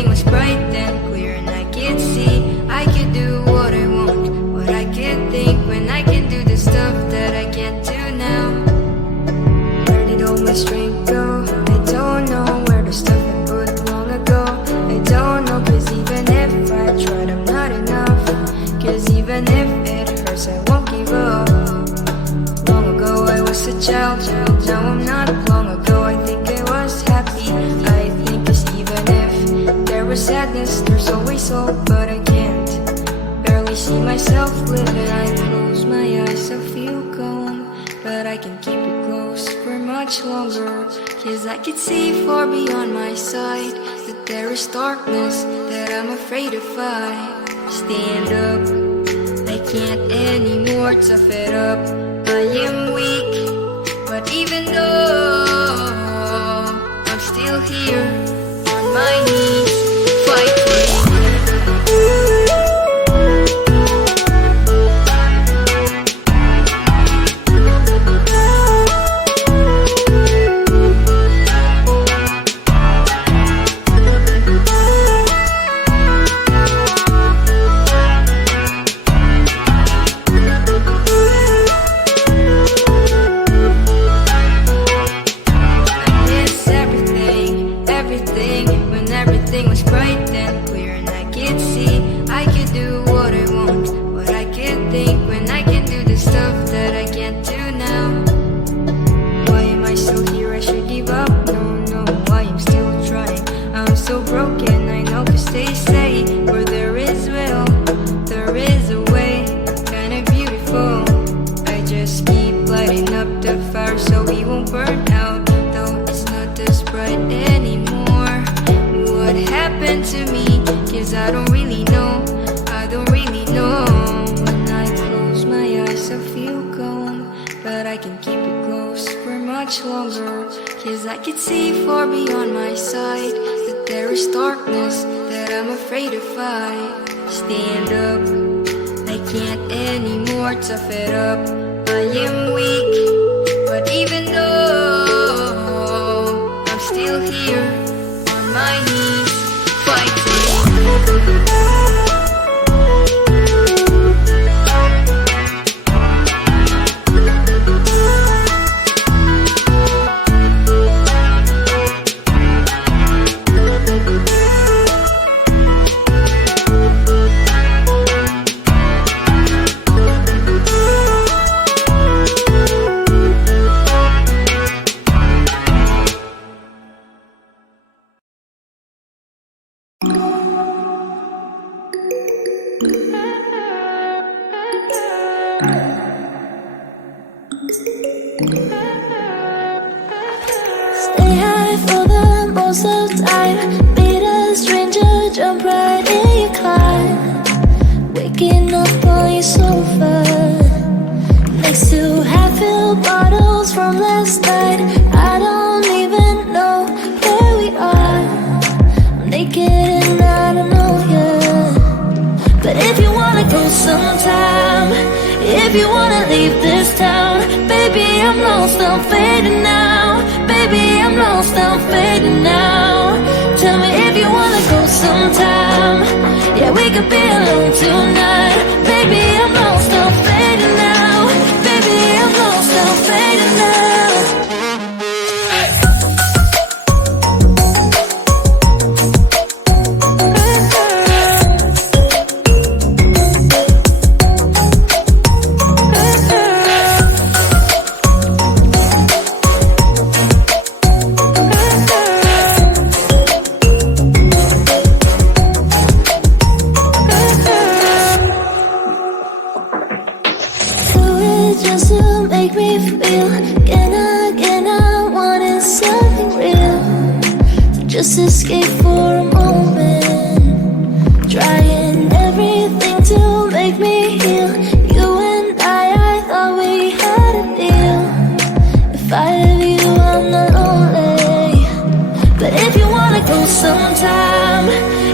everything was bright and clear, and I could see I could do what I want, what I could think when I can do the stuff that I can't do now. Where did all my strength go? I don't know. Where the stuff I put long ago, I don't know. Cause even if I tried, I'm not enough. Cause even if it hurts, I won't give up. Long ago I was a child, now I'm not. Long ago I think I was happy. I think cause even if there was sadness, there's always hope. But I can't barely see myself living. I close my eyes, I feel calm, but I can keep it closed for much longer. Cause I can see far beyond my sight that there is darkness that I'm afraid to fight. Stand up, I can't anymore, tough it up. I am weak, but even though I'm still here on my knees, fighting. Stay high for the most of the time. Meet a stranger, jump right in your car. Waking up on your sofa next to half-filled bottles from last night. I don't even know where we are. I'm naked and I don't know you. But if you wanna go sometime, if you wanna leave this town, baby, I'm lost, I'm fading now. Baby, I'm lost, I'm fading now. Tell me if you wanna go sometime. Yeah, we could be alone tonight. Baby, I'm lost, I'm fading now. Baby, I'm lost, I'm fading now. Just escape for a moment, trying everything to make me heal. You and I thought we had a deal. If I have you, I'm not lonely. But if you wanna go sometime,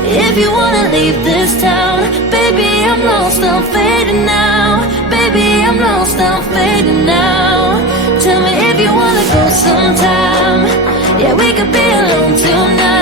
if you wanna leave this town, baby, I'm lost, I'm fading now. Baby, I'm lost, I'm fading now. Tell me if you wanna go sometime. Yeah, we could be alone tonight.